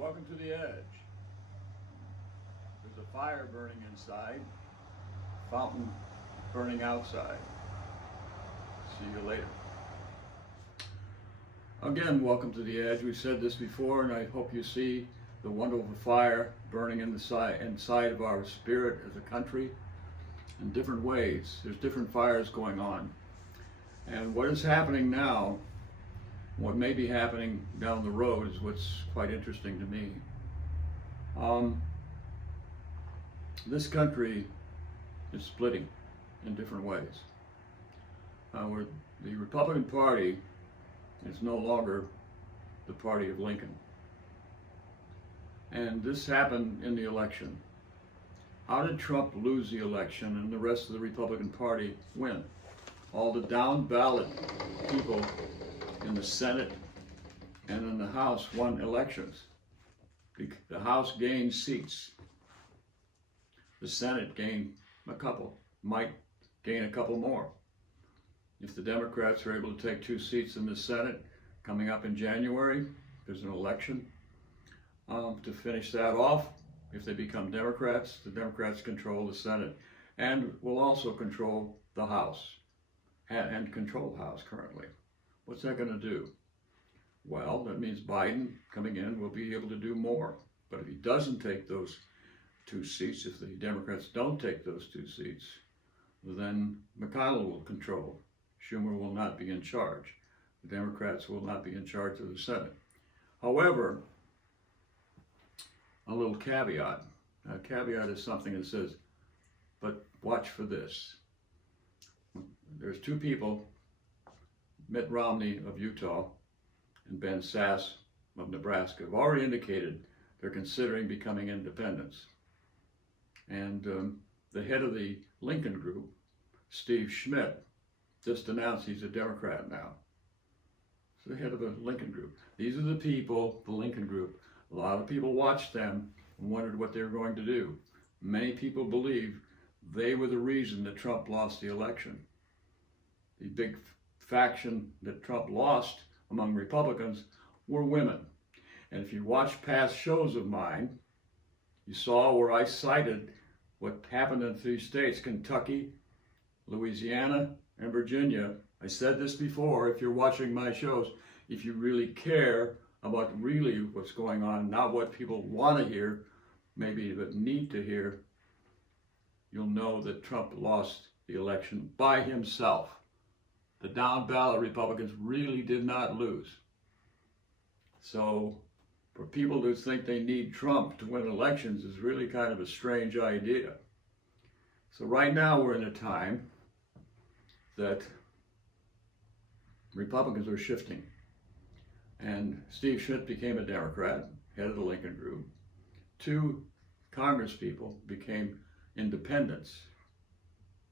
Welcome to the edge. There's a fire burning inside, fountain burning outside. See you later. Again, welcome to the edge. We've said this before, and I hope you see the wonderful fire burning inside of our spirit as a country in different ways. There's different fires going on. And what is happening now, what may be happening down the road, is what's quite interesting to me. This country is splitting in different ways. Where the Republican Party is no longer the party of Lincoln. And this happened in the election. How did Trump lose the election and the rest of the Republican Party win? All the down ballot people in the Senate and in the House won elections. The House gained seats. The Senate gained a couple, might gain a couple more. If the Democrats are able to take 2 seats in the Senate coming up in January, there's an election. To finish that off, if they become Democrats, the Democrats control the Senate and will also control the House and control the House currently. What's that going to do? Well, that means Biden coming in will be able to do more. But if he doesn't take those 2 seats, if the Democrats don't take those 2 seats, then McConnell will control. Schumer will not be in charge. The Democrats will not be in charge of the Senate. However, a little caveat. A caveat is something that says, but watch for this. There's 2 people, Mitt Romney of Utah and Ben Sasse of Nebraska, have already indicated they're considering becoming independents. And the head of the Lincoln Group, Steve Schmidt, just announced he's a Democrat now. He's the head of the Lincoln Group. These are the people, the Lincoln Group. A lot of people watched them and wondered what they were going to do. Many people believe they were the reason that Trump lost the election. The big faction that Trump lost among Republicans were women. And if you watch past shows of mine, you saw where I cited what happened in 3 states, Kentucky, Louisiana, and Virginia. I said this before, if you're watching my shows, if you really care about really what's going on, not what people want to hear, maybe but need to hear, you'll know that Trump lost the election by himself. The down ballot Republicans really did not lose. So for people who think they need Trump to win elections is really kind of a strange idea. So right now we're in a time that Republicans are shifting. And Steve Schmidt became a Democrat, head of the Lincoln Group. 2 Congress people became independents.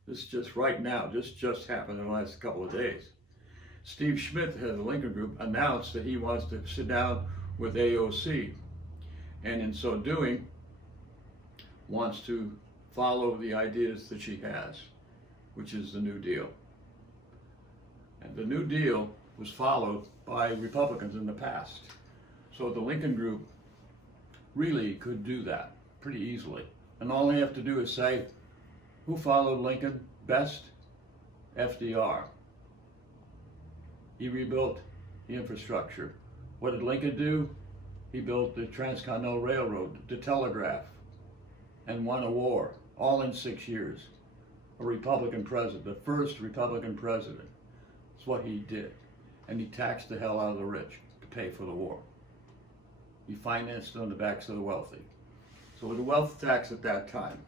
This just right now, just happened in the last couple of days. Steve Schmidt, head of the Lincoln Group, announced that he wants to sit down with AOC, and in so doing, wants to follow the ideas that she has, which is the New Deal. And the New Deal was followed by Republicans in the past. So the Lincoln Group really could do that pretty easily. And all they have to do is say, who followed Lincoln best? FDR. He rebuilt the infrastructure. What did Lincoln do? He built the Transcontinental Railroad, the telegraph, and won a war, all in 6 years. A Republican president, the first Republican president. That's what he did. And he taxed the hell out of the rich to pay for the war. He financed it on the backs of the wealthy. So with the wealth tax at that time,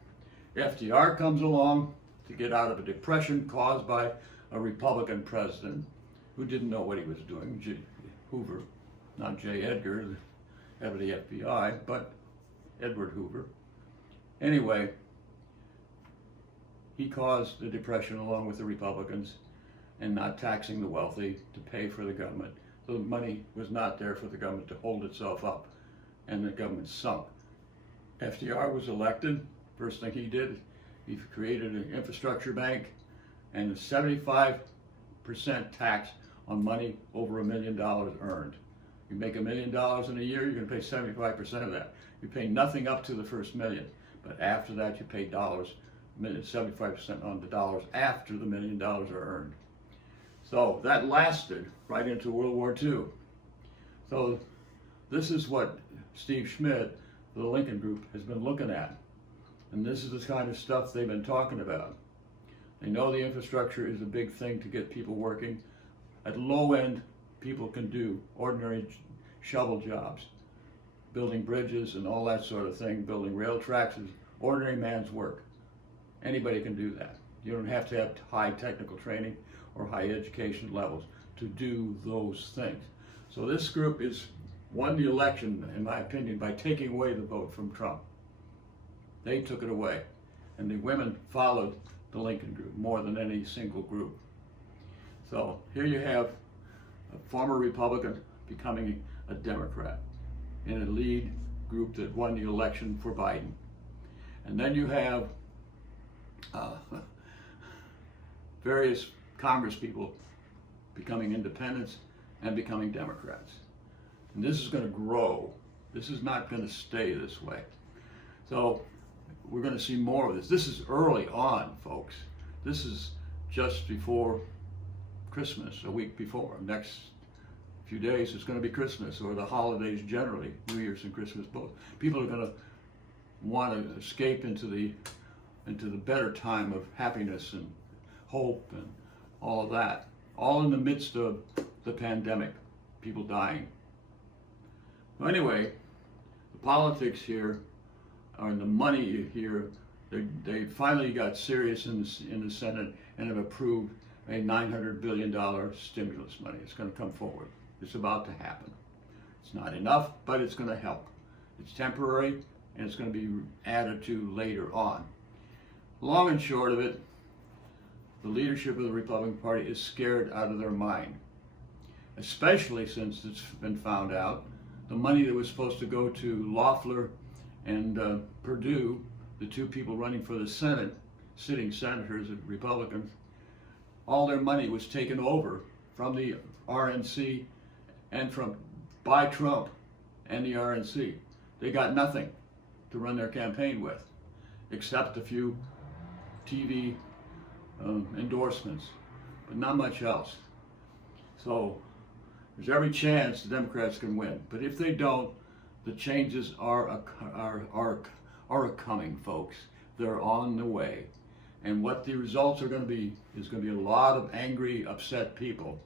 FDR comes along to get out of a depression caused by a Republican president who didn't know what he was doing, Hoover, not J. Edgar, the head of the FBI, but Edward Hoover. Anyway, he caused the depression along with the Republicans and not taxing the wealthy to pay for the government. So the money was not there for the government to hold itself up, and the government sunk. FDR was elected. First thing he did, he created an infrastructure bank and a 75% tax on money over $1 million earned. You make $1 million in a year, you're going to pay 75% of that. You pay nothing up to the first million, but after that you pay dollars, 75% on the dollars after the $1 million are earned. So that lasted right into World War II. So this is what Steve Schmidt, the Lincoln Group, has been looking at. And this is the kind of stuff they've been talking about. They know the infrastructure is a big thing to get people working. At low end, people can do ordinary shovel jobs, building bridges and all that sort of thing, building rail tracks is ordinary man's work. Anybody can do that. You don't have to have high technical training or high education levels to do those things. So this group is won the election, in my opinion, by taking away the vote from Trump. They took it away, and the women followed the Lincoln Group more than any single group. So here you have a former Republican becoming a Democrat in a lead group that won the election for Biden. And then you have various Congress people becoming independents and becoming Democrats. And this is going to grow. This is not going to stay this way. So we're going to see more of this. This is early on, folks. This is just before Christmas, a week before. Next few days it's going to be Christmas, or the holidays generally, New Year's and Christmas both. People are going to want to escape into the better time of happiness and hope and all of that, all in the midst of the pandemic, people dying. Well, anyway, the politics here, or the money here, they finally got serious in the Senate and have approved a $900 billion stimulus money. It's going to come forward. It's about to happen. It's not enough, but it's going to help. It's temporary, and it's going to be added to later on. Long and short of it, the leadership of the Republican Party is scared out of their mind, especially since it's been found out the money that was supposed to go to Loeffler and Perdue, the two people running for the Senate, sitting senators and Republicans, all their money was taken over from the RNC and by Trump and the RNC. They got nothing to run their campaign with, except a few TV endorsements, but not much else. So there's every chance the Democrats can win. But if they don't, the changes are coming, folks. They're on the way. And what the results are going to be is going to be a lot of angry, upset people.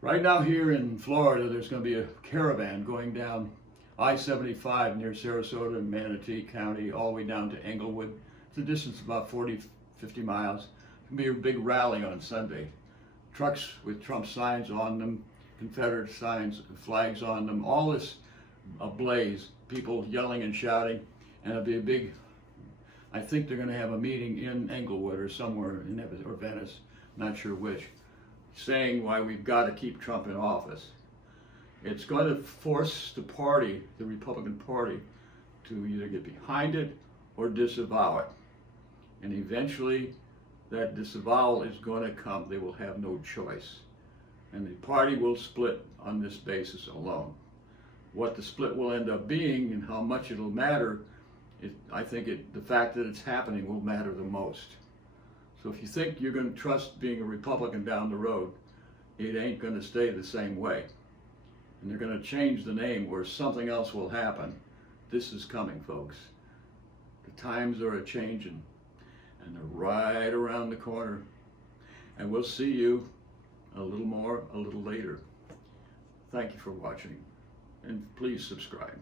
Right now here in Florida, there's going to be a caravan going down I-75 near Sarasota and Manatee County, all the way down to Englewood. It's a distance of about 40, 50 miles. It's going to be a big rally on Sunday. Trucks with Trump signs on them, Confederate signs, flags on them, all this ablaze, people yelling and shouting, and it'll be a big, I think they're going to have a meeting in Englewood or somewhere, or Venice, not sure which, saying why we've got to keep Trump in office. It's going to force the party, the Republican Party, to either get behind it or disavow it. And eventually that disavowal is going to come. They will have no choice. And the party will split on this basis alone. What the split will end up being and how much it'll matter, I think the fact that it's happening will matter the most. So if you think you're going to trust being a Republican down the road, it ain't going to stay the same way. And they're going to change the name where something else will happen. This is coming, folks. The times are a-changing, and they're right around the corner. And we'll see you a little more, a little later. Thank you for watching, and please subscribe.